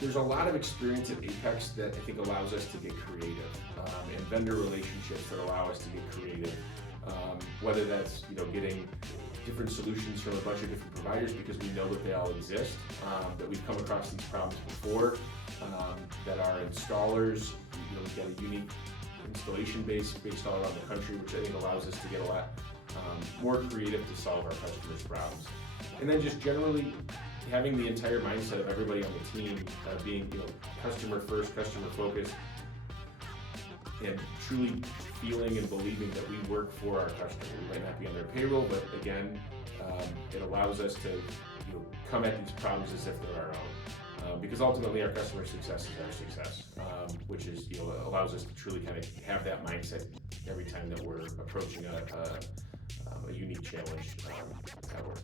There's a lot of experience at Apex that I think allows us to get creative, and vendor relationships that allow us to get creative. Whether that's getting different solutions from a bunch of different providers because we know that they all exist, that we've come across these problems before, that our installers, we've got a unique installation base based all around the country, which I think allows us to get a lot more creative to solve our customers' problems. And then just generally having the entire mindset of everybody on the team being customer first, customer focused, and truly feeling and believing that we work for our customer. We might not be on their payroll, but again, it allows us to come at these problems as if they're our own. Because ultimately our customer success is our success, which is allows us to truly kind of have that mindset every time that we're approaching a unique challenge at work.